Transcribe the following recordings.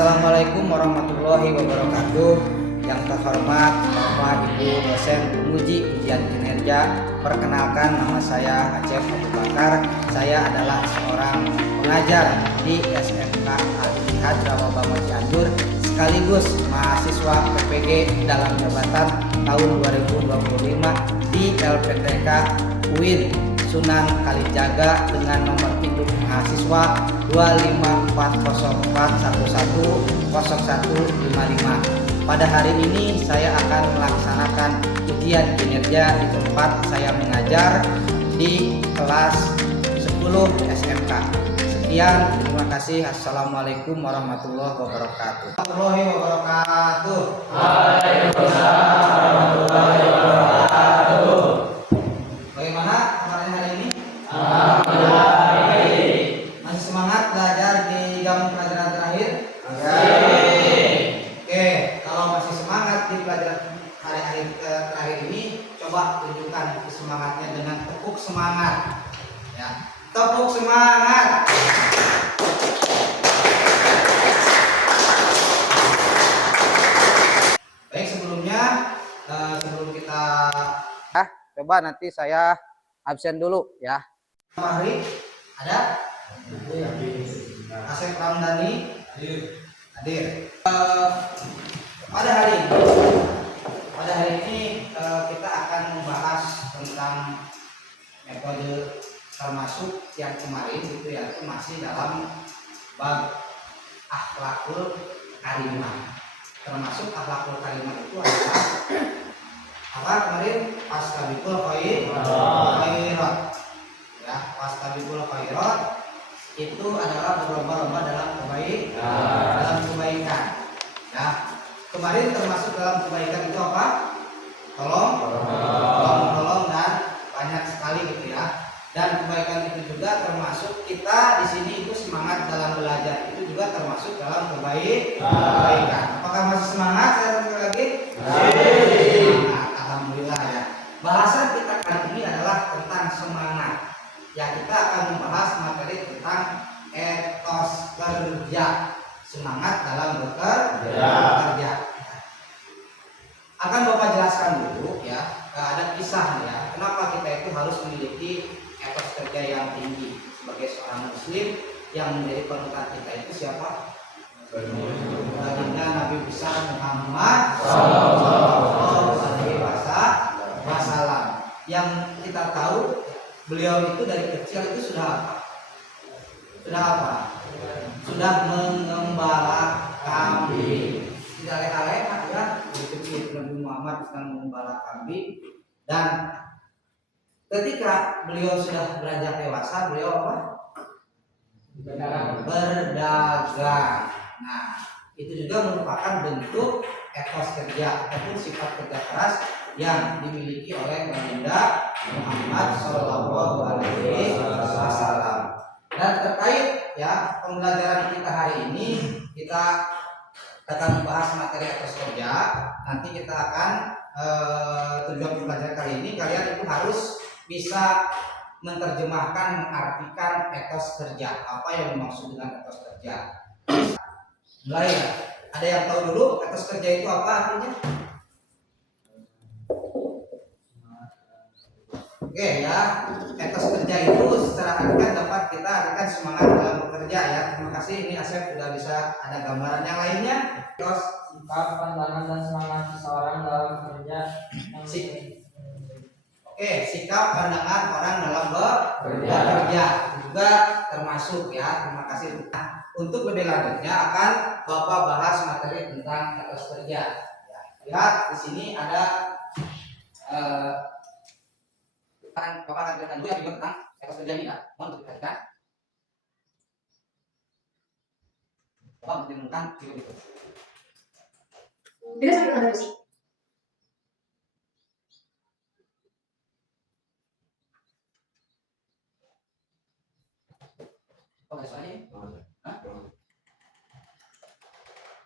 Assalamualaikum warahmatullahi wabarakatuh. Yang terhormat Bapak Ibu dosen penguji ujian kinerja, perkenalkan nama saya Acep Abu Bakar. Saya adalah seorang pengajar di SMK Al-Ittihad Rawabama Cianjur, sekaligus mahasiswa PPG dalam jabatan tahun 2025 di LPTK UIN Sunan Kalijaga dengan nomor induk mahasiswa 25404110155. Pada hari ini saya akan melaksanakan ujian kinerja di tempat saya mengajar di kelas 10 SMK. Sekian, terima kasih. Assalamualaikum warahmatullahi wabarakatuh. Warahmatullahi wabarakatuh. Waalaikumsalam warahmatullahi wabarakatuh. Bagaimana kemarin hari ini? Alhamdulillah baik. Masih semangat belajar di jam pelajaran terakhir? Oke, kalau masih semangat di pelajaran hari terakhir ini, coba tunjukkan semangatnya dengan tepuk semangat. Ya, tepuk semangat. Baik, sebelumnya sebelum kita coba nanti saya absen dulu ya. Hari ada? Asep Ramdhani hadir. Pada hari ini kita akan membahas tentang metode termasuk yang kemarin itu ya, itu masih dalam bab akhlakul karimah. Termasuk akhlakul karimah itu adalah apa kemarin? Fastabiqul khairat. Ya, fastabiqul khairat itu adalah berlomba-lomba dalam kebaikan. Ya, kemarin termasuk dalam kebaikan itu apa? Tolong dan banyak sekali gitu ya. Dan kebaikan itu juga termasuk kita di sini itu semangat dalam belajar itu juga termasuk dalam kebaikan. Apakah masih semangat? Saya sekali lagi. Semangat. Alhamdulillah ya. Bahasan kita kali ini adalah tentang semangat. Ya, kita akan membahas materi tentang etos kerja. Semangat dalam bekerja. Akan Bapak jelaskan dulu ya, ada kisah ya, kenapa kita itu harus memiliki etos kerja yang tinggi. Sebagai seorang muslim yang menjadi panutan kita itu siapa? Baginda Nabi besar Muhammad sallallahu alaihi wasallam. Yang kita tahu beliau itu dari kecil itu sudah apa? Sudah mengembala kambing. Tidak leka-leka ya, dari kecil Nabi Muhammad sedang mengembala kambing. Dan ketika beliau sudah beranjak dewasa, beliau apa? Berdagang. Nah, itu juga merupakan bentuk etos kerja ataupun sifat kerja keras yang dimiliki oleh Baginda Muhammad Shallallahu Alaihi Wasallam. Dan terkait ya pembelajaran kita hari ini, kita akan membahas materi etos kerja. Nanti kita akan tujuan pembelajaran kali ini kalian itu harus bisa menerjemahkan, mengartikan etos kerja. Apa yang dimaksud dengan etos kerja? Mulai ya. Ada yang tahu dulu etos kerja itu apa artinya? Oke ya, etos kerja itu secara artikan dapat kita artikan semangat dalam bekerja ya. Terima kasih, ini Asep sudah bisa ada gambaran yang lainnya. Terus Sikap, pandangan, dan semangat seseorang dalam bekerja. Oke, sikap pandangan orang dalam bekerja juga termasuk ya. Terima kasih. Untuk lebih lanjutnya akan Bapak bahas materi tentang etos kerja. Ya, lihat di sini ada Bapak akan jelaskan dulu ya tentang etos kerja ini ya. Mohon diperhatikan. Bapak menunjukkan video itu. Beda sampai dengan musik. Oh, soalnya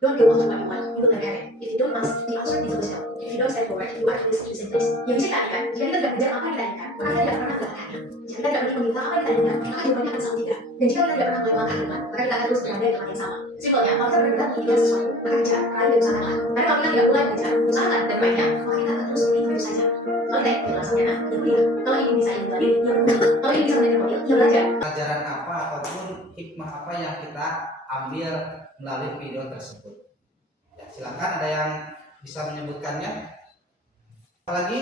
Don't go on to what you want, you will never have it. If you don't ask, the answer is always no. If you don't step forward, you actually sit in the same place. Yang bisa kita artikan, jika kita tidak mengejar apa yang kita inginkan, maka kita tidak akan pernah mendapatkan. Jika kita tidak pergi meminta apa yang kita inginkan, maka jawabannya akan selalu tidak. Dan jika kita tidak pernah melangkah depan, maka kita akan terus berada di tempat yang sama. Simpelnya, kalau kita benar-benar menginginkan sesuatu, maka kejar, lalu diusahakanlah. Tapi kalau kita tidak mulai mengejar, usahakan dan baiknya, maka kita akan terus begitu saja. Kalau kita ingin langsung enak, ya kuliah. Kalau ingin bisa ilmu lagi, ya berkuliah. Kalau ingin bisa menaikkan mobil, ya belajar. Pelajaran apa ataupun hikmah apa yang kita ambil melalui video tersebut. Ya, silakan ada yang bisa menyebutkannya. Apalagi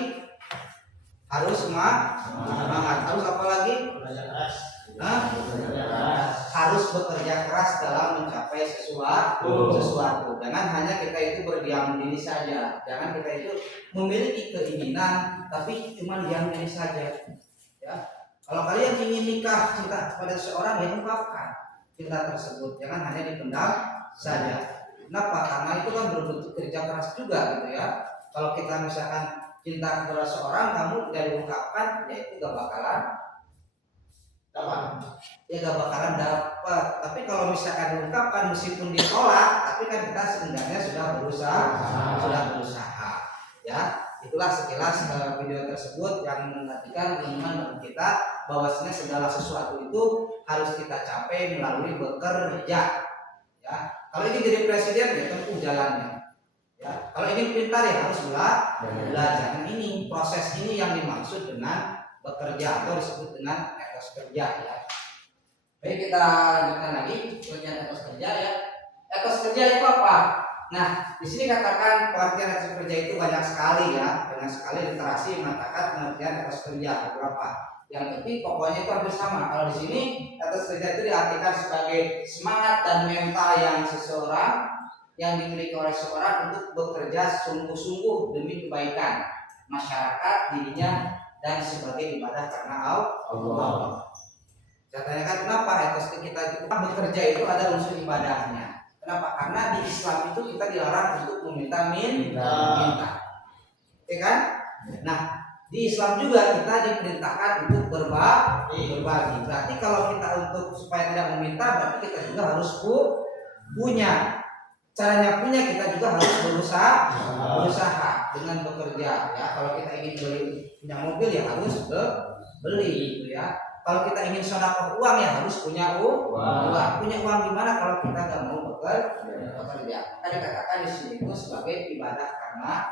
harus semangat. Harus apa lagi? Harus bekerja keras dalam mencapai sesuatu. Jangan hanya kita itu berdiam diri saja. Jangan kita itu memiliki keinginan tapi cuma diam diri saja. Ya. Kalau kalian ingin nikah, cinta kepada seseorang, ya ungkapkan cinta tersebut. Jangan hanya dipendam saja. Kenapa? Karena itu kan berbentuk kerja keras juga gitu ya. Kalau kita misalkan cinta kepada seorang, kamu tidak diungkapkan, ya itu gak bakalan dapat. Tapi kalau misalkan diungkapkan meskipun ditolak, tapi kan kita sebenarnya sudah berusaha. Ya, itulah sekilas video tersebut yang menantikan teman-teman kita bahwasanya segala sesuatu itu harus kita capai melalui bekerja. Ya, kalau ingin jadi presiden ya tempuh jalannya. Ya, kalau ingin pintar ya harus belajar. Dan ini proses ini yang dimaksud dengan bekerja atau disebut dengan etos kerja ya. Baik, kita lanjutkan lagi pengertian etos kerja ya. Etos kerja itu apa? Nah, di sini katakan pengertian etos kerja itu banyak sekali ya. Banyak sekali literasi mengatakan pengertian etos kerja berapa. Yang penting pokoknya itu hampir sama. Kalau di sini etos kerja itu diartikan sebagai semangat dan mental yang dimiliki oleh seorang untuk bekerja sungguh-sungguh demi kebaikan masyarakat, dirinya, dan sebagai ibadah karena Allah. Saya tanyakan kenapa etos kita itu bekerja itu ada unsur ibadahnya. Kenapa? Karena di Islam itu kita dilarang untuk meminta. Oke kan? Nah, di Islam juga kita diperintahkan untuk berbagi. Berarti kalau kita untuk supaya tidak meminta, berarti kita juga harus punya. Caranya kita juga harus berusaha dengan bekerja ya. Kalau kita ingin punya mobil ya harus beli gitu ya. Kalau kita ingin sedekah uang ya harus punya uang. Punya uang gimana kalau kita nggak mau bekerja? Ada katakan di sini itu sebagai ibadah karena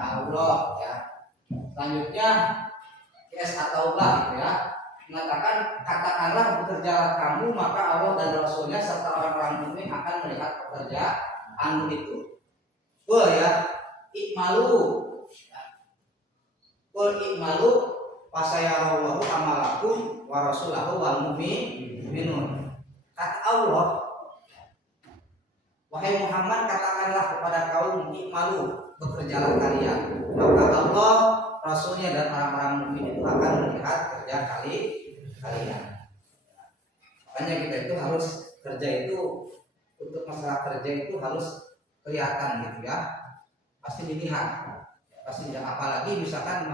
Allah ya. Selanjutnya ataulah gitu ya. Mengatakan katakanlah bekerjalah kamu maka Allah dan Rasulnya serta orang-orang mukmin akan melihat pekerjaanmu itu. Ya, ikmalu fasayarallahu amalakum wa rasulahu wal mu'minun. Kata Allah, wahai Muhammad, katakanlah kepada kaum ikmalu, bekerjalah kalian. Maka Allah, Rasulnya dan orang-orang mukmin itu akan melihat kerja kalian. Makanya kita itu harus kerja itu, untuk masalah kerja itu harus kelihatan gitu ya, pasti dilihat. Pasti tidak, apalagi misalkan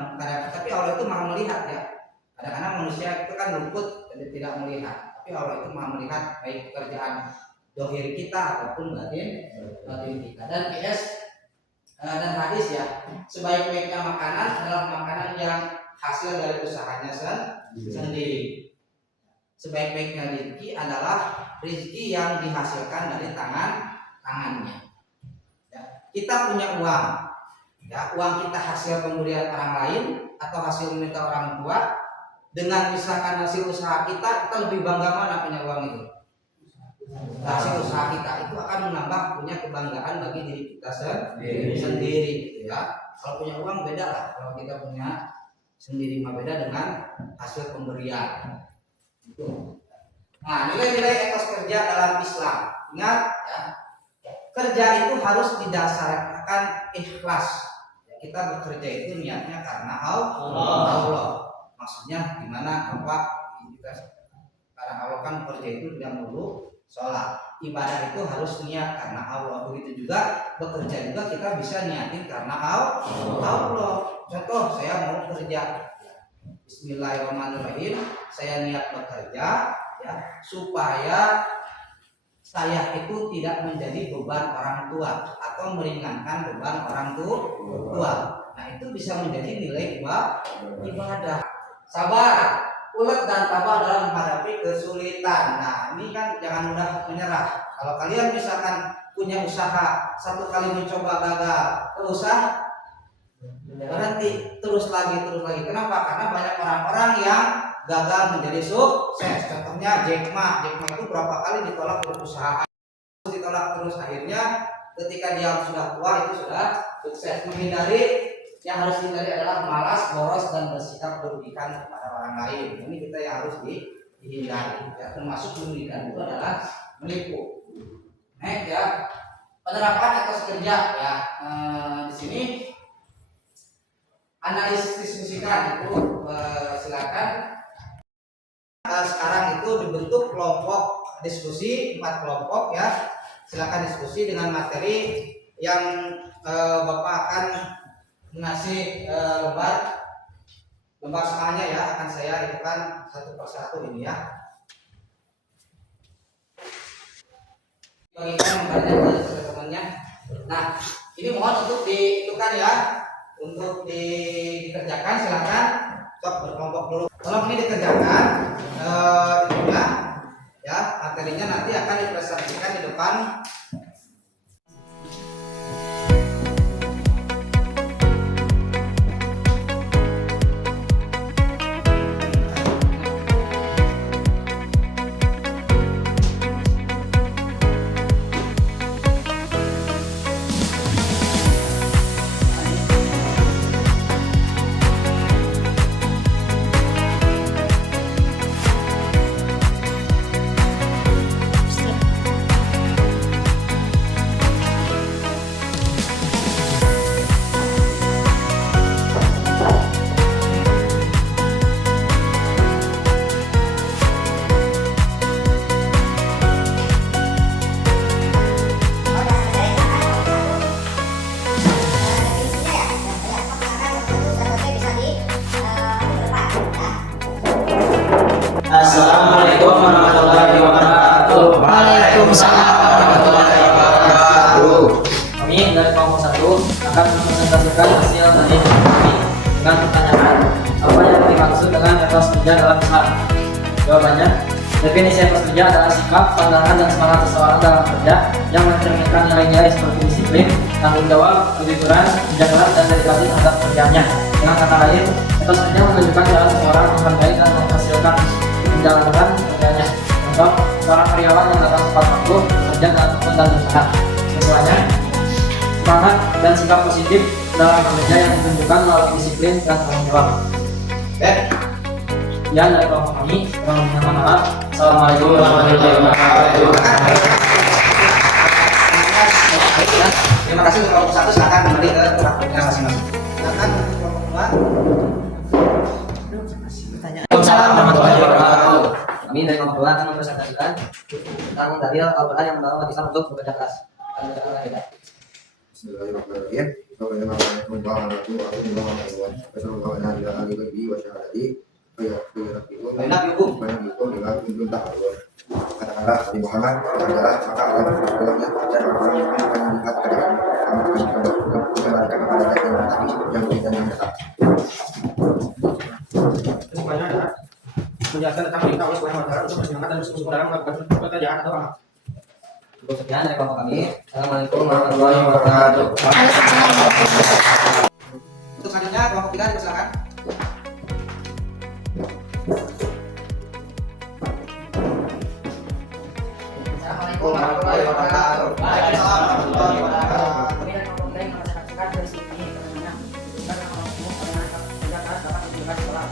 tapi Allah itu maha melihat ya. Kadang-kadang manusia itu kan luput jadi tidak melihat, tapi Allah itu maha melihat baik pekerjaan dohir kita ataupun batin kita. Dan hadis ya, sebaik-baiknya makanan adalah makanan yang hasil dari usahanya sendiri. Sebaik-baiknya rezeki adalah rezeki yang dihasilkan dari tangannya. Ya, kita punya uang. Ya, uang kita hasil pemberian orang lain atau hasil meminta orang tua. Dengan misalkan hasil usaha kita lebih bangga mana punya uang itu? Hasil usaha kita itu akan menambah punya kebanggaan bagi diri kita sendiri gitu ya. Kalau punya uang beda lah. Kalau kita punya sendiri mah beda dengan hasil pemberian. Gitu. Nah, nilai-nilai etos kerja dalam Islam. Ingat ya, kerja itu harus didasarkan ikhlas. Kita bekerja itu niatnya karena Allah. Maksudnya gimana Bapak? Karena Allah kan bekerja itu tidak melulu sholat. Ibadah itu harus niat karena Allah. Begitu juga bekerja juga kita bisa niatin karena Allah. Contoh, saya mau kerja, Bismillahirrahmanirrahim, saya niat bekerja ya, supaya saya itu tidak menjadi beban orang tua atau meringankan beban orang tua. Nah, itu bisa menjadi nilai ibadah. sabar, ulet dan tabah dalam menghadapi kesulitan. Nah, ini kan jangan mudah menyerah. Kalau kalian misalkan punya usaha, satu kali mencoba gagal, usah berhenti, terus lagi. Kenapa? Karena banyak orang-orang yang gagal menjadi sukses. Contohnya Jack Ma itu berapa kali ditolak oleh perusahaan, ditolak terus, akhirnya ketika dia sudah tua itu sudah sukses. Yang harus dihindari adalah malas, boros, dan bersikap merugikan kepada orang lain. Ini kita yang harus dihindari. Ya, termasuk merugikan itu adalah menipu. Next ya, penerapan etos kerja ya. Di sini analisis diskusikan itu silakan. Sekarang itu dibentuk kelompok diskusi 4 kelompok ya. Silakan diskusi dengan materi yang Bapak akan ngasih lembar soalnya ya, akan saya itukan satu persatu ini ya. Bagikan lembarnya ke teman-temannya. Nah, ini mohon untuk diitukan ya, untuk dikerjakan. Silakan stop berkelompok dulu. Tolong ini dikerjakan itunya ya, materinya nanti akan dipresentasikan di depan. Assalamualaikum warahmatullahi wabarakatuh. Waalaikumsalam warahmatullahi wabarakatuh. Kami dari kelompok 1 akan mempresentasikan hasil dari kami dengan pertanyaan apa yang dimaksud dengan etos kerja dalam usaha. Jawabannya, definisi etos kerja adalah sikap, pandangan, dan semangat seseorang dalam kerja yang mencerminkan nilai-nilai seperti disiplin, tanggung jawab, kejujuran, kerja keras, dan dedikasi terhadap kerjanya. Dengan kata lain, etos kerja menunjukkan cara seseorang menghargai dan menghasilkan menjalankan kerjanya. Contoh, seorang karyawan yang datang tepat waktu bekerja dan usaha. Sesuanya, semangat dan sikap positif dalam bekerja yang ditunjukkan melalui disiplin dan tanggung jawab. Sekian dari kelompok kami. Kurang lebihnya mohon maaf. Assalamualaikum warahmatullahi wabarakatuh. Terima kasih untuk kelompok 1, silakan kembali ke kelompoknya masing-masing. Silakan untuk kelompok 2. Waalaikumsalam warahmatullahi wabarakatuh. Kami dari kelompok 2 akan mempresentasikan tentang dalil Al-Quran yang membawa kita untuk bekerja keras. Bismillahirrahmanirrahim. Katakanlah Nabi Muhammad adalah maka Allah berfirman dan orang yang akan melihat keadaan kamu kembalikan kepadanya yang tidak yang tetap. Semuanya adalah menjelaskan tentang perintah Allah Subhanahu wa taala untuk bersemangat dan bersungguh-sungguh dalam melakukan pekerjaan atau amal. Cukup sekian dari kelompok kami. Assalamualaikum warahmatullahi wabarakatuh. Untuk selanjutnya kelompok 3 silakan. Assalamualaikum warahmatullahi wabarakatuh. Waalaikumsalam warahmatullahi wabarakatuh. Kami dari kelompok 3 yang mempresentasikan dari sini bagaimana menunjukkan kemampuan bagaimana kerja keras dapat menunjukkan sekolah.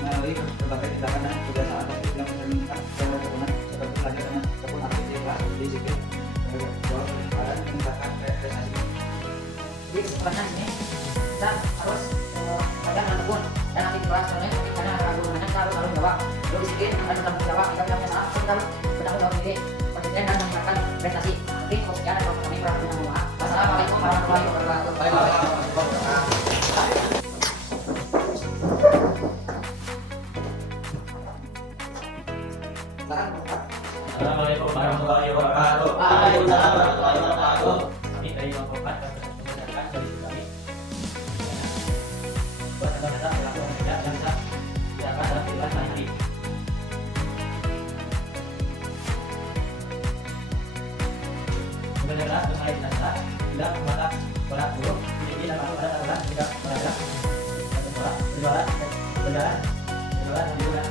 Melalui berbagai tindakan dan kebiasaan positif yang meningkat keuntungan seperti pelajaran ataupun aktivitas disiplin dan meningkatkan prestasi. Jadi sebenarnya ini kita harus kadang menekun dan nanti kelas sebenarnya karena ada guru kita harus jawab dulu disiplin dan bertanggung jawab kita punya salah kita harus bertanggung jawab diri konsisten dan meningkatkan prestasi. Nanti sekian dari kami kurang lebih mohon maaf. Wassalamualaikum warahmatullahi wabarakatuh. Assalamualaikum warahmatullahi wabarakatuh. Waalaikumsalam warahmatullahi wabarakatuh. Kami dari kelompok 4 akan mempresentasikan dari kami. Buat anda mulai jenazah tidak membatas berat buruk memiliki dan masuk pada saluran tidak berada berjualan berjalan dan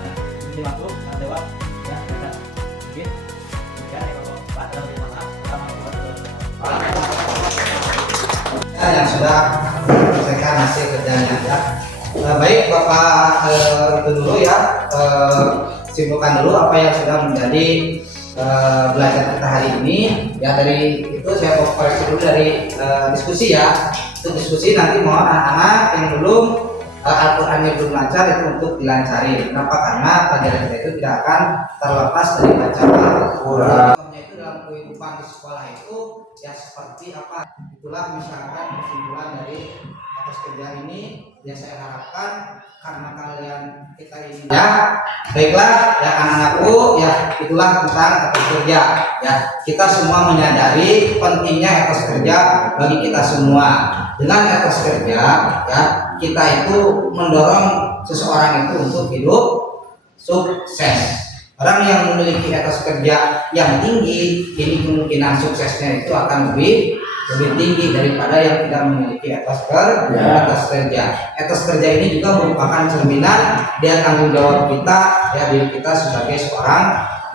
dimasuk lewat yang dekat mungkin demikian yang keempat dalam masalah pertama yang sudah menyelesaikan hasil kerjanya ya. Baik Bapak, itu dulu ya, simpulkan dulu apa yang sudah menjadi belajar kita hari ini ya. Dari itu saya mau koreksi dulu dari diskusi ya. Untuk diskusi nanti mohon anak-anak yang belum Al-Qur'annya belum lancar itu untuk dilancari. Kenapa? Karena pelajaran kita itu tidak akan terlepas dari bacaan Al-Qur'an. Itu dalam kehidupan di sekolah itu ya seperti apa? Itulah misalkan kesimpulan dari atas kerja ini ya. Saya harapkan karena kalian kita ini ya baiklah ya anak-anakku ya, itulah tentang etos kerja ya. Kita semua menyadari pentingnya etos kerja bagi kita semua. Dengan etos kerja ya, kita itu mendorong seseorang itu untuk hidup sukses. Orang yang memiliki etos kerja yang tinggi, ini kemungkinan suksesnya itu akan lebih tinggi daripada yang tidak memiliki etos kerja. Etos kerja ini juga merupakan cerminan dia tanggung jawab kita ya, diri kita sebagai seorang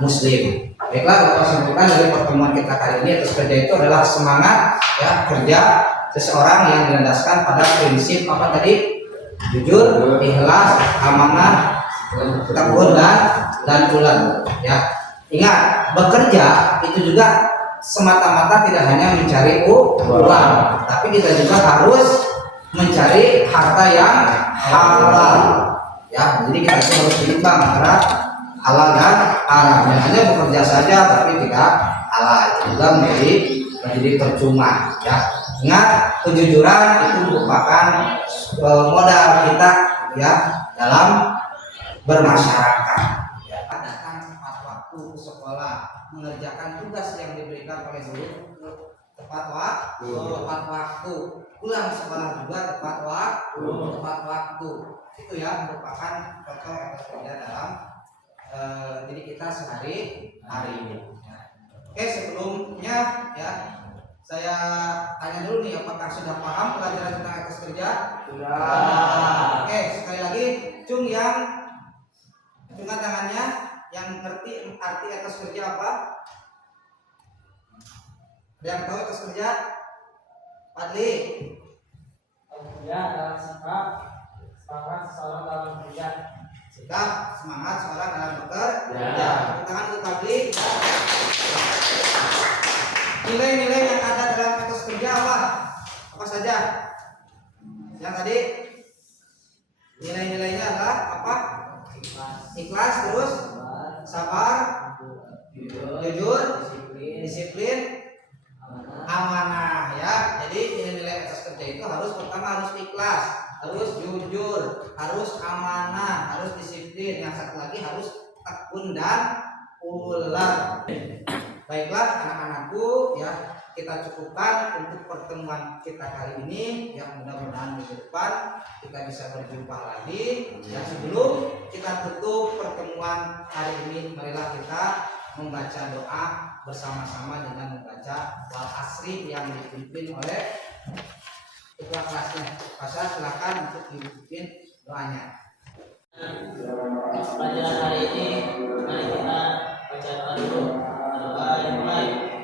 muslim. Baiklah, untuk simpulkan dari pertemuan kita kali ini, etos kerja itu adalah semangat ya kerja seseorang yang dilandaskan pada prinsip apa tadi? Jujur, ikhlas, amanah, takwa dan ulang ya. Ingat, bekerja itu juga semata-mata tidak hanya mencari uang, tapi kita juga harus mencari harta yang halal ya. Jadi kita harus berimbang antara halal dan haram. Jangan hanya bekerja saja tapi tidak halal, itu juga menjadi percuma ya. Ingat, kejujuran itu merupakan modal kita ya dalam bermasyarakat ya. Datang tepat waktu ke sekolah, mengerjakan tugas yang diberikan oleh guru tepat waktu, pulang sekolah juga tepat waktu. Itu ya merupakan contoh etos kerja dalam diri kita sehari-hari ya. Oke, sebelumnya ya saya tanya dulu nih, apakah sudah paham pelajaran tentang etos kerja? Sudah. Oke, sekali lagi cung yang angkat tangannya yang ngerti arti etos kerja apa? Ada yang tahu etos kerja? Padli. Ya, adalah sikap semangat seseorang dalam bekerja. Sikap semangat seseorang dalam bekerja. Tepuk tangan untuk Padli. Nilai-nilai yang ada dalam etos kerja apa? Apa saja? Yang tadi nilai-nilainya adalah apa? Ikhlas, terus sabar, jujur, disiplin, amanah ya. Jadi nilai-nilai etos kerja itu pertama harus ikhlas, harus jujur, harus amanah, harus disiplin. Yang satu lagi harus tekun dan ular. Baiklah anak-anakku ya, kita cukupkan untuk pertemuan kita kali ini ya. Mudah-mudahan minggu depan kita bisa berjumpa lagi ya. Sebelum kita tutup pertemuan hari ini, marilah kita membaca doa bersama-sama dengan membaca wal asri yang dipimpin oleh ketua kelasnya. Pasal silakan untuk dipimpin doanya. pelajaran hari ini mari kita baca doa dulu. Mulai.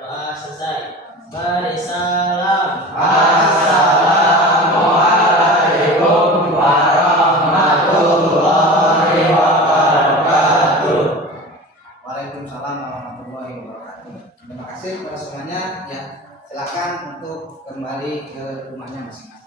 Doa selesai. Bari salam. Assalamualaikum warahmatullahi wabarakatuh. Waalaikumsalam warahmatullahi wabarakatuh. Terima kasih kepada semuanya ya. Silakan untuk kembali ke rumahnya masing-masing.